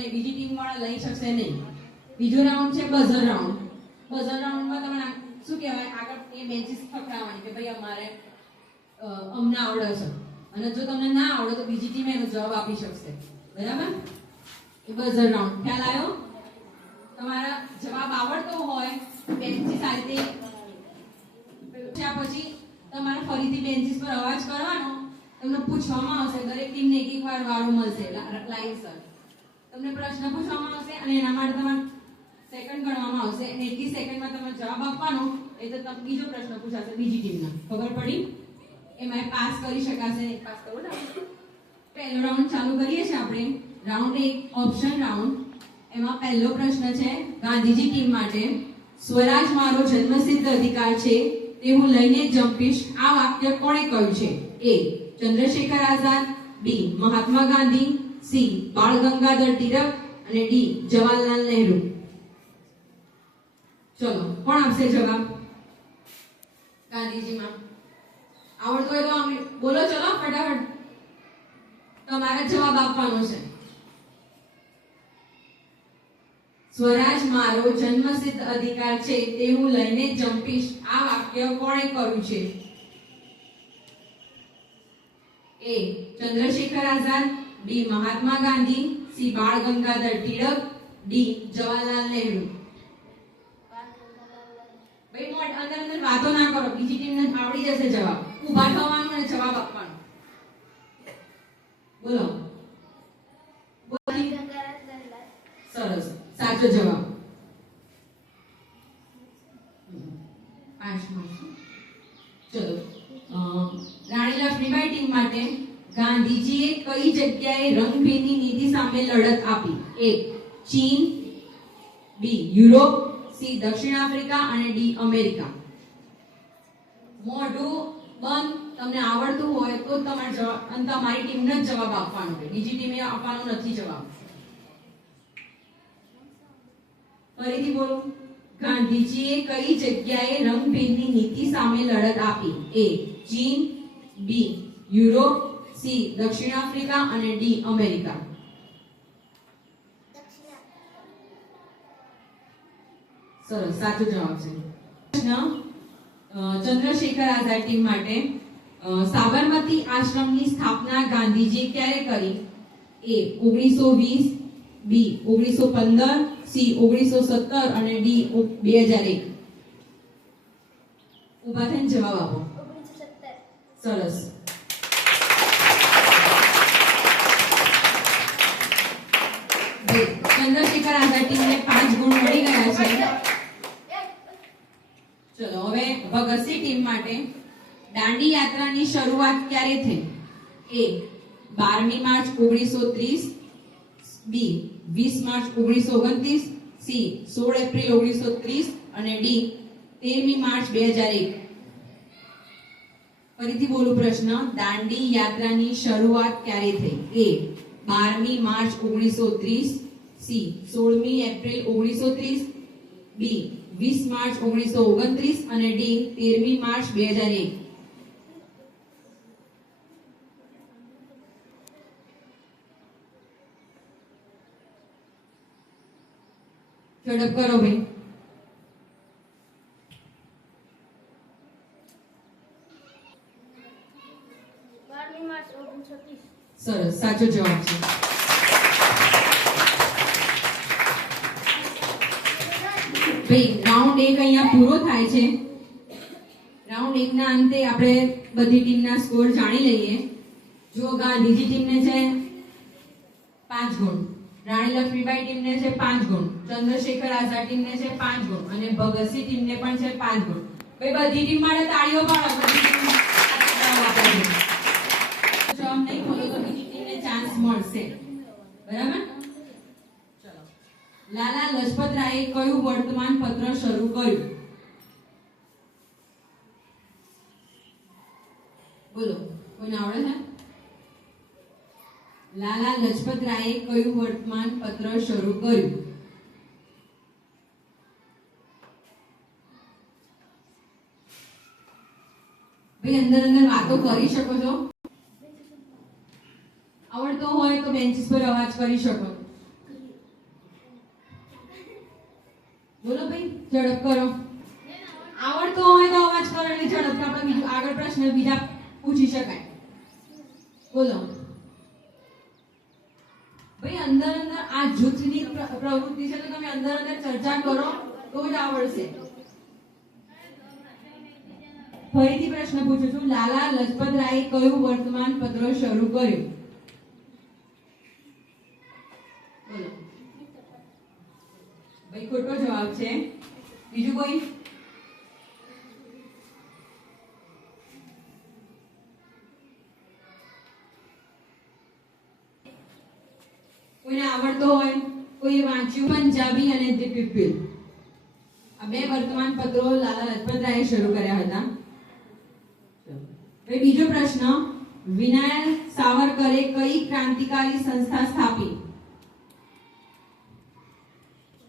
નહીં, બીજી ટીમ વાળા લઈ શકશે નહીં. બીજો રાઉન્ડ છે બઝર રાઉન્ડ. બઝર રાઉન્ડમાં તમને શું કહેવાય, આગળ એ બેન્ચીસ ખખડાવવાની કે ભાઈ અમારે અમને આવડે છે, અને જો તમને ના આવડે તો બીજી ટીમ એનો જવાબ આપી શકશે. બરાબર? એ બઝર રાઉન્ડ ખ્યાલ આવ્યો? તમારા જવાબ આવડતો હોય બેન્ચીસ આ રીતે પછી તમારે ફરીથી બેન્ચીસ પર અવાજ કરવાનો, તમને પૂછવામાં આવશે, દરેક ટીમને એક એક વાર વારો મળશે લાઈનસર. તમને પ્રશ્ન પૂછવામાં આવશે અને એના માટે તમારે સેકન્ડ ગણવામાં આવશે, અને એટલી સેકન્ડમાં તમે જવાબ આપવાનો, એટલે બીજો પ્રશ્ન પૂછાશે બીજી ટીમના. ખબર પડી? એમાં પાસ કરી શકાશે. પાસ કરો ને. પહેલો રાઉન્ડ ચાલુ કરીએ છીએ આપણે. Round 1 option round. એમાં પહેલો પ્રશ્ન છે ગાંધીજી ટીમ માટે, સ્વરાજ મારો જન્મસિદ્ધ અધિકાર છે, તે હું લઈને જ જંપીશ, આ વાક્ય કોણે કહ્યું છે? એ ચંદ્રશેખર આઝાદ, બી મહાત્મા ગાંધી, સી બાળ ગંગાધર ટિળક અને ડી જવાહરલાલ નહેરુ. ચલો કોણ આપશે જવાબ? ગાંધીજીમાં આવડતો હોય તો બોલો, ચલો ફટાફટ તમારે જવાબ આપવાનો છે. સ્વરાજ મારો જન્મસિદ્ધ અધિકાર છે, તે હું લઈને જ જંપીશ, આ વાક્ય કોણે કહ્યું છે? એ ચંદ્રશેખર આઝાદ, બી મહાત્મા ગાંધી, સી બાળ ગંગાધર ટિળક, ડી જવાહરલાલ નહેરુ. ભાઈ મોટ અંદર વાતો ના કરો, બીજી ટીમને આવડી જશે જવાબ. ઊભા થવાનું અને જવાબ આપવાનો. બોલો. સરસ, સાચો જવાબ. 5 માર્ક. ચલો રાણી લક્ષ્મીબાઈ ટીમ માટે, ગાંધીજીએ કઈ જગ્યાએ રંગભેદની નીતિ સામે લડત આપી? એ ચીન, બી યુરોપ, સી દક્ષિણ આફ્રિકા અને ડી અમેરિકા. મોઢું બંધ. તમને આવડતું હોય તો તમારે જવાબ, અને તમારી ટીમને જ જવાબ આપવાનો છે, બીજી ટીમે આપવાનો નથી જવાબ. ફરીથી બોલો. ગાંધીજીએ કઈ જગ્યાએ રંગભેદની નીતિ સામે લડત આપી? એ ચીન, બી યુરોપ, સી દક્ષિણ આફ્રિકા અને ડી અમેરિકા. સરસ, સાચો જવાબ છે. ચંદ્રશેખર આઝાદ ટીમ માટે, સાબરમતી આશ્રમની સ્થાપના ગાંધીજી ક્યારે કરી? એ 1920, બી 1915, સી 1917 અને ડી 2001. ઊભા થઈને જવાબ આપો. 1917. સરસ. ચંદ્રશેખર આઝાદ ટીમને 5 ગુણ મળી ગયા છે. ચલો હવે ભગતસિંહ ટીમ માટે, દાંડી યાત્રાની શરૂઆત ક્યારે થઈ? એ 12મી માર્ચ 1930, બી 20 માર્ચ 1929, સી 16 એપ્રિલ 1930 અને ડી 13મી માર્ચ 2001. ફરીથી બોલું પ્રશ્ન. દાંડી યાત્રાની શરૂઆત ક્યારે થઈ? એ 12મી માર્ચ 1930, સી 16મી એપ્રિલ 1930, બી 20 માર્ચ 1929 અને ડી 13મી માર્ચ 2001. ઝડપ કરો ભાઈ. સરસ, સાચો જવાબ છે. ભાઈ રાઉન્ડ 1 અહીંયા પૂરો થાય છે. રાઉન્ડ 1 ના અંતે આપણે બધી ટીમના સ્કોર જાણી લઈએ. જો ગાંધીજી ટીમને છે 5 ગુણ, રાણી લક્ષ્મીબાઈ ટીમને છે 5 ગુણ, ચંદ્રશેખર આઝાદ ટીમને છે 5 ગુણ અને ભગતસિંહ ટીમને પણ છે 5 ગુણ. ભાઈ બધી ટીમ માટે તાળીઓ પાડો. જવાબ નહીં બોલો તો બીજી ટીમને ચાન્સ મળશે. બરાબર? ચલો. લાલા લજપત રાયે કયું વર્તમાન પત્ર શરૂ કર્યું? બોલો, કોઈને આવડે છે? લાલા લજપત રાયે કયું વર્તમાન પત્ર શરૂ કર્યું? ભાઈ અંદર વાતો કરી શકો છો. આવડતો હોય તો બેન્ચીસ પર અવાજ કરી શકો. બોલો ભાઈ, ઝડપ કરો. આવડતો હોય તો અવાજ કરો એટલે ઝડપથી આપણે બીજું આગળ પ્રશ્ન બીજા પૂછી શકાય. બોલો ભાઈ, અંદર આ જૂથની પ્રવૃત્તિ છે તો તમે અંદર ચર્ચા કરો તો જ આવડશે. ફરીથી પ્રશ્ન પૂછું છું. લાલા લજપત રાયે કયું વર્તમાન પત્ર શરૂ કર્યું? બોલો ભાઈ, ખોટો જવાબ છે. બીજું કોઈ? કોઈને આવડતો હોય, કોઈ વાંચ્યું? પંજાબી અને ધી પીપલ, આ બે વર્તમાન પત્રો લાલા લજપત રાયે શરૂ કર્યા હતા. બીજો પ્રશ્ન, વિનાયક સાવરકરે કઈ ક્રાંતિકારી સંસ્થા સ્થાપી?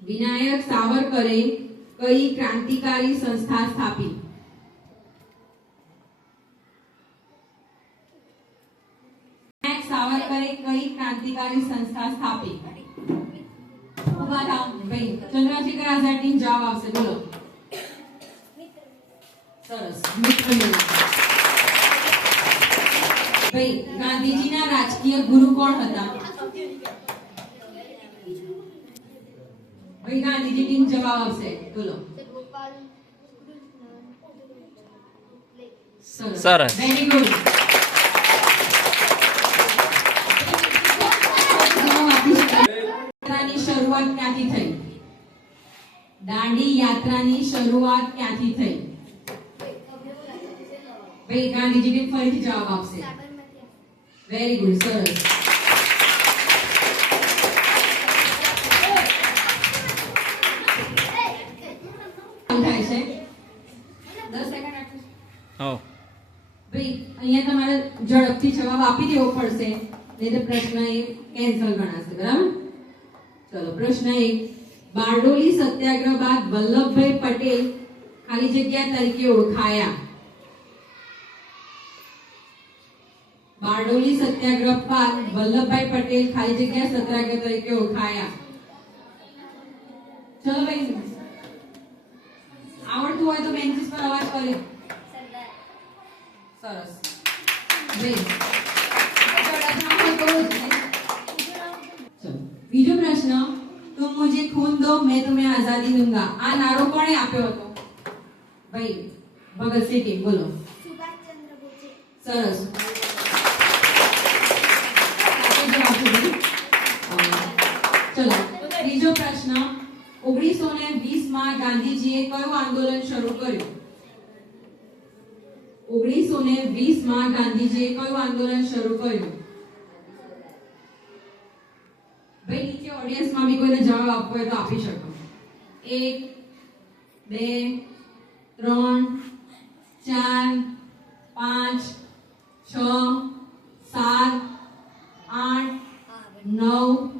વિનાયક સાવરકરે કઈ ક્રાંતિકારી સંસ્થા સ્થાપી? વિનાયક સાવરકરે કઈ ક્રાંતિકારી સંસ્થા સ્થાપી? ઉભા થાઓ ભાઈ. ચંદ્રશેખર આઝાદની જવાબ આવશે. બોલો. સરસ. ભાઈ, ગાંધીજીના રાજકીય ગુરુ કોણ હતા? ભાઈ, ગાંધીજીની જવાબ આવશે. બોલો. સરસ. Very good. યાત્રાની શરૂઆત ક્યાંથી થઈ? દાંડી યાત્રાની શરૂઆત ક્યાંથી થઈ? ભાઈ, ગાંધીજી ફરીથી જવાબ આપશે. Very good. સરસ. થાય છે 10 સેકન્ડ રાખો. ભાઈ, અહીંયા તમારે ઝડપથી જવાબ આપી દેવો પડશે, નહીં તો પ્રશ્ન એ કેન્સલ ગણાશે. બરાબર? ચલો, પ્રશ્ન 1. બારડોલી સત્યાગ્રહ બાદ વલ્લભભાઈ પટેલ ખાલી જગ્યા તરીકે ઓળખાયા. બારડોલી સત્યાગ્રહ બાદ વલ્લભભાઈ પટેલ ખાલી જગ્યા સત્યાગ્રહ તરીકે ઓળખાયા. ચલો ભાઈ, આવડતું હોય તો બેન્ચીસ પર અવાજ કરે. સરસ. બીજો પ્રશ્ન, તુમ મુझे खून दो मैं तुम्हें आजादी दूंगा, આ નારો કોણે આપ્યો હતો? ભાઈ, ભગતસિંહ કે. બોલો. સુભાષચંદ્ર બોઝે. સરસ. ચલો, ત્રીજો પ્રશ્ન, 1920 માં ગાંધીજીએ કયું આંદોલન શરૂ કર્યું? 1920 માં ગાંધીજીએ કયું આંદોલન શરૂ કર્યું? ભાઈ, નીચે ઓડિયન્સમાં બી કોઈને જવાબ આપવો હોય તો આપી શકો. 1 2 3 4 5 6 7 8 9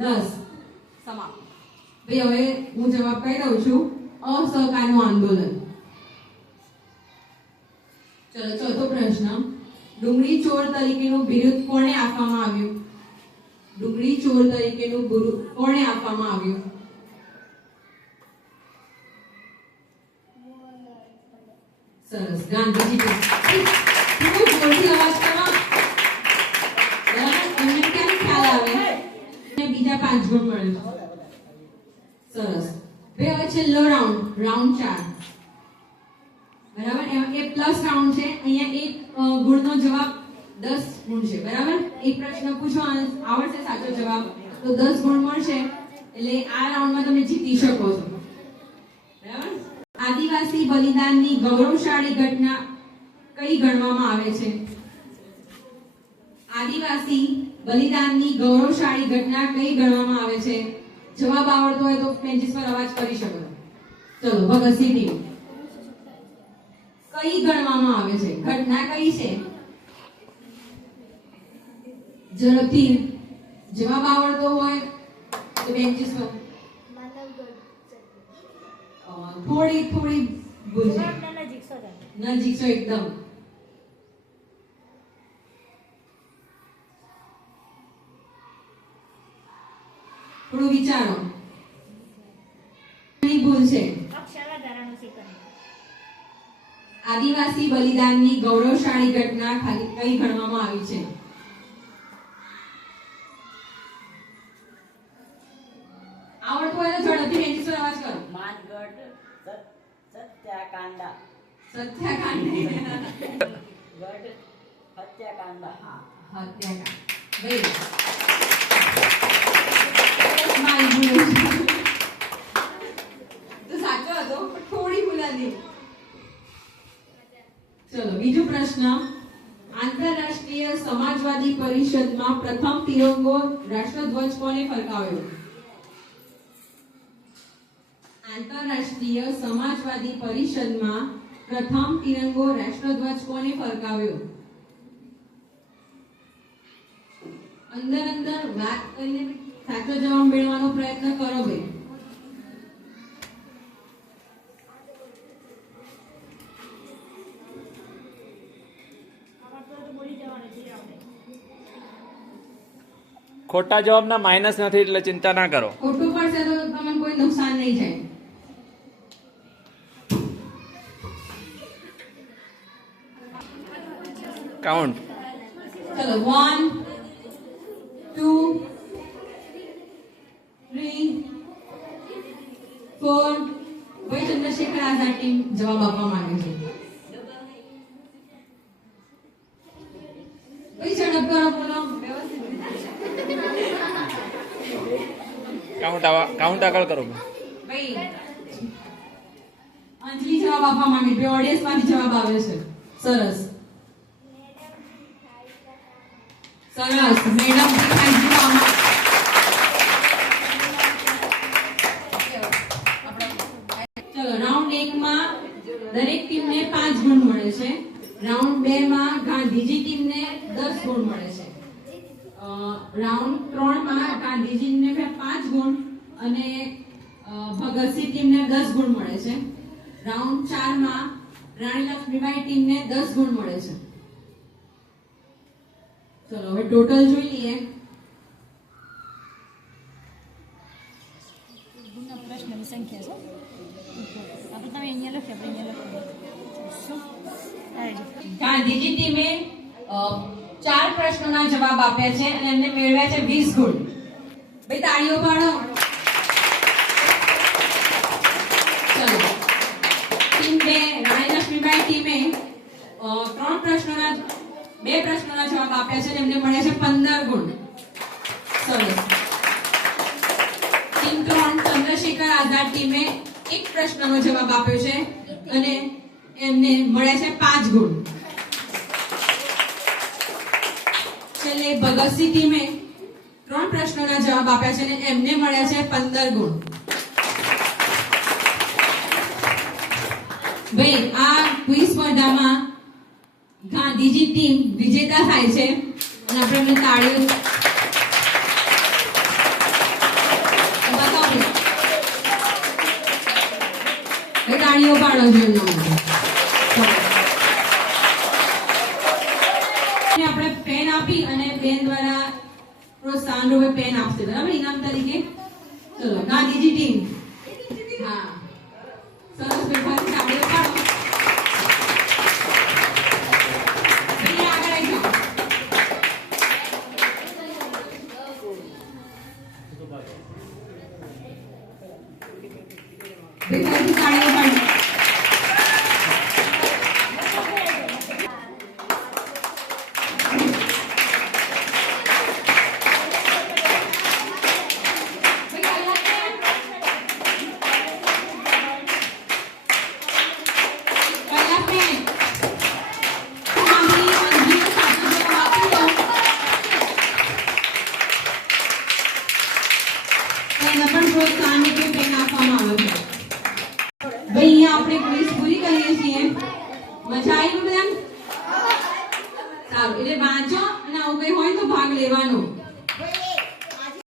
10. સમાપ્ત. ભાઈ, હવે હું જવાબ કહી દઉં છું. અસહકારનું આંદોલન. ચલો, ચોથો પ્રશ્ન, ડુંગળી ચોર તરીકેનું બિરુદ કોને આપવામાં આવ્યું? ડુંગળી ચોર તરીકેનું બિરુદ કોને આપવામાં આવ્યું? સરસ. ગાંધીજી. ખૂબ જોરથી અવાજ કરો. એમને કેમ ખ્યાલ આવે? બીજા 5 ગુણ મળે. સરસ. હવે છેલ્લો રાઉન્ડ, રાઉન્ડ 4. બરાબર? એમાં એ પ્લસ રાઉન્ડ છે. અહીંયા એક ગુણનો જવાબ 10 ગુણ છે. બરાબર? એક પ્રશ્ન પૂછો, આવડશે સાચો જવાબ તો 10 ગુણ મળશે. એટલે આ રાઉન્ડમાં તમે જીતી શકો છો. બરાબર? આદિવાસી બલિદાનની ગૌરવશાળી ઘટના કઈ ગણવામાં આવે છે? આદિવાસી બલિદાનની ગૌરવશાળી ઘટના કઈ ગણવામાં આવે છે? જવાબ આવડતો હોય તો બેન્ચીસ પર અવાજ કરી શકો. ચલો, ભગતસિંહ ટીમ. કઈ ગણવામાં આવે છે? ઘટના કઈ છે? ઝડપથી જવાબ આવડતો હોય તો બેન્ચીસ પર. થોડી ભૂલ છે. નજીક છો એકદમ. થોડું વિચારો. ભૂલ છે. આદિવાસી બલિદાનની ગૌરવશાળી ઘટના ખાલી કઈ ગણવામાં આવી છે? આવડતું હોય તો ઝડપથી બેન્ચીસ પર અવાજ કરો. માનગઢ સત્યાકાંડા. સત્યાકાંડ. ગઢ હત્યાકાંડા. હા, હત્યાકાંડ. વેરી મારી ભૂલ છે. તો સાચો હતો પણ થોડી ભૂલ હતી. ચલો બીજો પ્રશ્ન. આંતરરાષ્ટ્રીય સમાજવાદી પરિષદમાં પ્રથમ તિરંગો રાષ્ટ્રધ્વજ કોને ફરકાવ્યો? આંતરરાષ્ટ્રીય સમાજવાદી પરિષદમાં પ્રથમ તિરંગો રાષ્ટ્રધ્વજ કોને ફરકાવ્યો? અંદર વાત કરીને સાચો જવાબ મેળવવાનો પ્રયત્ન કરો ભાઈ. ખોટા જવાબના માઇનસ નથી એટલે ચિંતા ના કરો. ખોટું પડશે તો તમને કોઈ નુકસાન નહીં થાય. કાઉન્ટ. ચલો 1 2 3 4. ભાઈ ચંદ્રશેખર આઝાદ ટીમ જવાબ આપવા માંગે છે. ભાઈ ઝડપ કરો, બોલો વ્યવસ્થિત. કાઉન્ટ આગળ કરો. ભાઈ અંજલિ જવાબ આપવા માંગે છે. ઓડિયન્સ માંથી જવાબ આવે છે. સરસ સરસ મેડમ થેન્ક યુ. ચલો રાઉન્ડ 1 માં દરેક ટીમને 5 ગુણ મળે છે. રાઉન્ડ 2 માં ગાંધીજી ટીમને 10 ગુણ મળે છે. રાઉન્ડ 3 માં ગાંધીજીને 5 ગુણ અને ભગતસિંહ ટીમને 10 ગુણ મળે છે. રાઉન્ડ 4 માં રાણી લક્ષ્મીબાઈ ટીમને 10 ગુણ મળે છે. ચલો હવે ટોટલ જોઈ લઈએ. પ્રશ્નની સંખ્યા છે આપણે તમે અહીંયા લખીએ આપણે અહીંયા લખીએ. ગાંધીજી ટીમે 4 પ્રશ્નોના જવાબ આપ્યા છે અને એમને મેળવ્યા છે 20 ગુણ. ભાઈ તાળીઓ પાડો. ચલો ટીમ 2 રાણી લક્ષ્મીબાઈ ટીમે 2 પ્રશ્નોના જવાબ આપ્યા છે અને એમને મળ્યા છે 15 ગુણ. સરસ. ટીમ 3 ચંદ્રશેખર આઝાદ ટીમે 1 પ્રશ્નનો જવાબ આપ્યો છે અને એમને મળ્યા છે 5 ગુણ. છેલ્લે ભગતસિંહ ટીમે 3 પ્રશ્નોના જવાબ આપ્યા છે અને એમને મળ્યા છે 15 ગુણ. ભાઈ આ ક્વિઝ સ્પર્ધામાં ગાંધીજી ટીમ વિજેતા થાય છે અને આપણે એમને તાળીઓ તાળીઓ પાડો જોઈએ. આપણે પેન આપી અને બેન દ્વારા પ્રોત્સાહન રૂપે પેન આપશે બરાબર ઇનામ તરીકે. ચલો ગાંધીજી ટીમ. હા સરસ બેઠા તાળીઓ પાડો. આગળ આવી જાઓ. બેઠાથી તાળીઓ પાડો. પ્રોત્સાહન રૂપે પેન આપવામાં આવે છે. ભાઈ અહીંયા આપણે